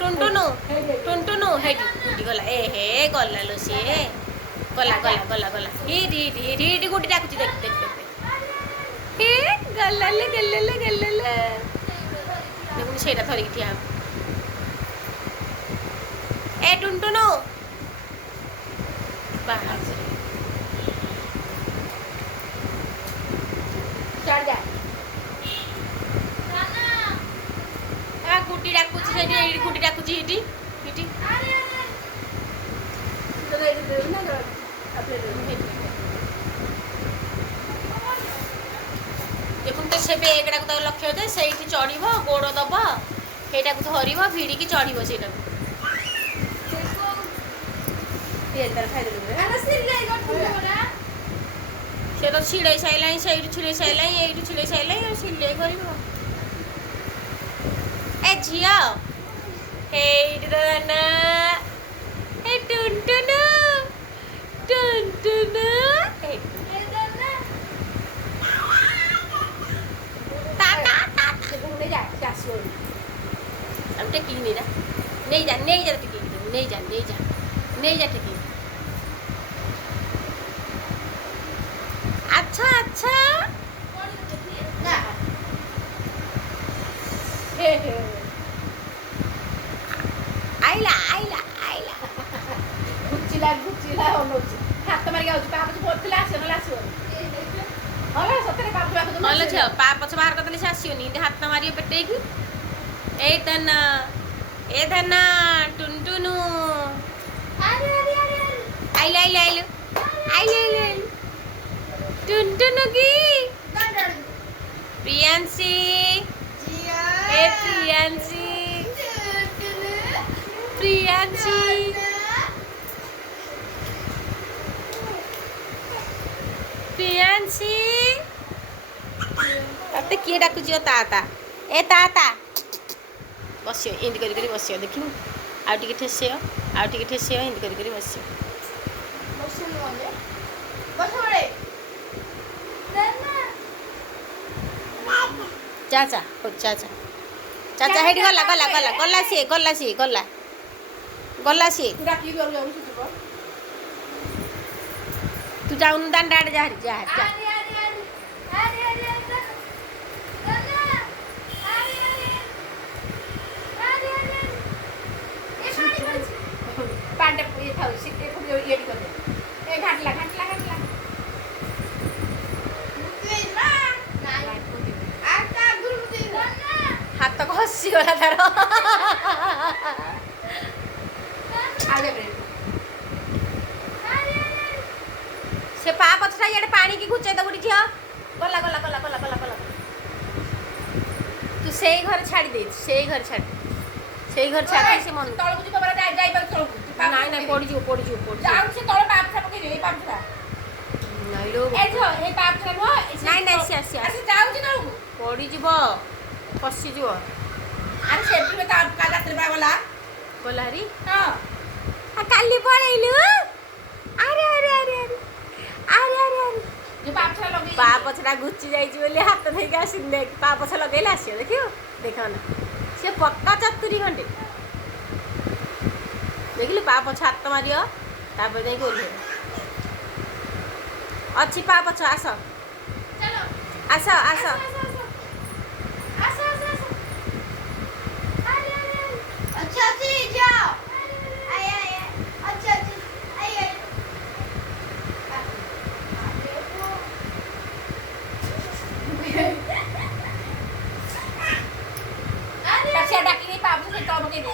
ଟୁନଟୁନୁ ଟୁନଟୁନୁ ହେଇଟି ଗୁଟି ଗଲା ଏ ହେ ଗଲା ଲୋ ସିଏ ଗଲା ଗଲା ଗଲା ଗଲା ହିରି ହିରି ହିରି ହିରି ଗୁଟି ଡାକୁଛି ଦେଖ ଦେଖ ଦେଖ ହେ ଗଲାଲେ ଗଲାଲେ ଗଲାଲେ ଦେଖୁନ ସେଇଟା ଧରିକି ଠିଆ ହବ ଏ ଟୁନଟୁନୁ ବାହାର ଗୁଟି ଡାକୁଛି ସେଠି ଏଇଠି ଗୁଟି ଡାକୁଛି ଏଇଠି ଏଇଠି ଦେଖୁନ ତ ସେ ବେଗଟାକୁ ତାକୁ ଲକ୍ଷ୍ୟ ଦେ ସେଇଠି ଚଢ଼ିବ ଗୋଡ଼ ଦବ ସେଇଟାକୁ ଧରିବ ଭିଡ଼ିକି ଚଢ଼ିବ ସେଇଟାକୁ ସେ ତ ଛିଡ଼େଇ ସାରିଲାଣି ସେଇଠୁ ଛିଡ଼େଇ ସାରିଲାଣି ଏଇଠୁ ଛିଡ଼େଇ ସାରିଲାଣି ଆଉ ସିଲେଇ କରିବ ଏ ଝିଅ ହେଇଠି ତ ନା ଏ ଟୁନଟୁନୁ ଟୁନଟୁନୁ हम टेकी नहीं जा टेकी नहीं जा टेकी अच्छा अच्छा आइला आइला आइला गुच्चिला होनोची हात मारी आउची पाप पोरथिला आसी नला आसी होला सतरे पाप पाप मला छ पाप पछ बाहर करतले से आसीओनी हात मारी पेटे की ए धना टुनटुनु अरे अरे अरे आइला आइला आइला आइला आइला टुनटुनु की प्रियांशी जिया ए प्रियांशी प्रियांशी प्रियांशी तते किए डाकुची ताता ए ताता बसियो इंद करी बसियो देखिनु आउ टिके ठेसियो इंद करी बसियो बसुन मले बसोरे चाचा ओ चाचा चाचा हेडी गला गला गला गला सी गला सी गला गला सी राखी गयो जाऊ सुबह तू जाऊन दांडा आड़ जा जा अरे अरे अरे अरे अरे पांडे ये थाउ सिटे को ये कर दे ए घाटला घाटला घाटला मुतेला नाही आता गुरु मुतेला हाथ तो घसी गला तार आगे बे से पा पछटा इडे पानी की घुचे दबुडी ठिया गला गला गला गला गला गला तू सेई घर छाड़ी दे सेई घर छाड़ी से मन तळ बुझी कबरा जाई जाई पर तळ नहीं नहीं पड़ी जो जाऊ से तळ पाप छाप के रे पाप छा नहीं लो ए जो ए पाप छा नो नहीं नहीं से आसी जाऊ छी तळ पड़ी जीवो फसी जीवो अरे सेफ्टी में का रात्रि बा गला कोलारी हां आ काली पळैलु अरे अरे अरे अरे अरे अरे अरे जो पाप छा लगे पा पछटा गुच्ची जाई छी बोले हाथ धैके आसिन देख पा पछ लगेला आसियो देखियो देखो ना से पक्का चतुरी खंडे देखिलु पा पछ हाथ मारियो तापर जाई ओल्हे अच्छी पा पछ आस चलो आस आस अच्छा जी जाओ आय आय अच्छा जी आय आय अच्छा डाकी नहीं पाप से तो बके दे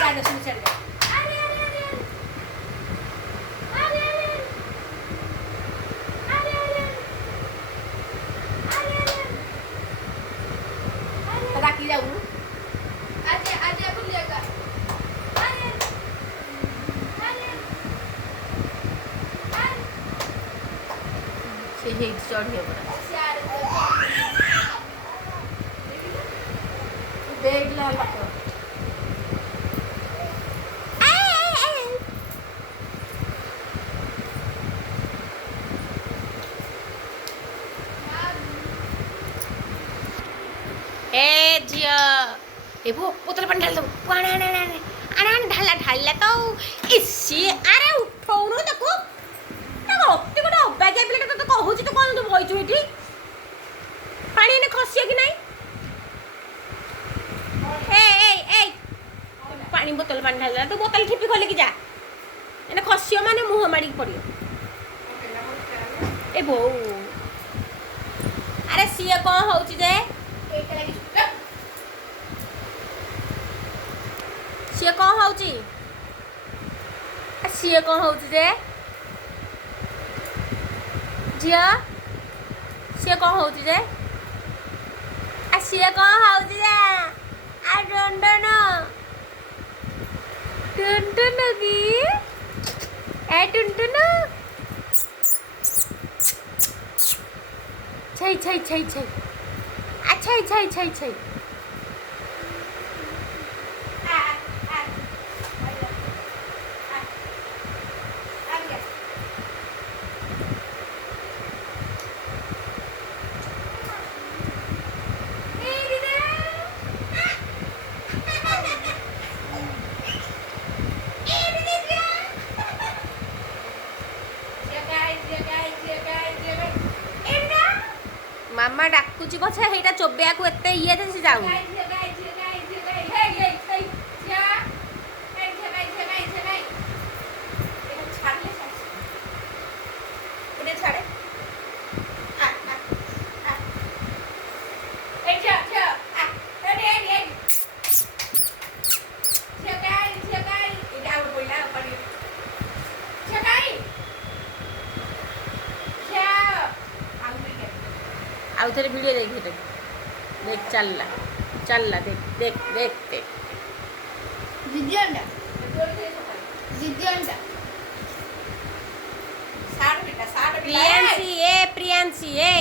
जाने सुन चल गया अरे अरे अरे अरे अरे अरे अरे अरे डाकी जाऊ आज आज भूलिएगा अरे अरे से हेड चढ़ियो परा देख ला लको ए जिया ए এবো বোতল পানি ঢাল দেবো আনে আনে আনে আনে আনে ঢালা ঢাললা তো ইসি আরে উঠଉନୁ ତାକୁ ଅତି ଗୋଟେ ଅବାଗିଆ ପିଲାଟା ତତେ କହୁଛି ତୁ କଣ ତୁ ବଇଛୁ ଏଠି ପାଣି ଏନେ ଖସିବ କି ନାହିଁ ଏଇ ପାଣି ବୋତଲ ପାଣି ଢାଳିଦେଲା ତୁ ବୋତଲ ଠିପି ଖୋଲିକି ଯା ଏନେ ଖସିବ ମାନେ ମୁହଁ ମାଡ଼ିକି ପଡ଼ିବ ଏ ବୋଉ ଆରେ ସିଏ କ'ଣ ହଉଛି ଯେ ସିଏ କ'ଣ ହଉଛି ସିଏ କ'ଣ ହଉଛି ଯେ ଝିଅ ସିଏ କ'ଣ ହଉଛି ଯେ ସିଏ କ'ଣ ହଉଛି ଯେ ଟୁନଟୁନୁ ଟୁନଟୁନୁ କି ଟୁନଟୁନୁ छै छै छै छै छै छै छै छै ମାମା ଡାକୁଛି ପଛେ ହେଇଟା ଚୋବେଇବାକୁ ଏତେ ଇଏ ଯେ ସେ ଯାଉନି ଆଉ ଥରେ ଭିଡ଼ିଓ ଦେଖ ସେଟା देख चलला चलला देख देख देख देख जिद्दी अंडा जिद्दी अंडा साठ बेटा प्रियांशी ए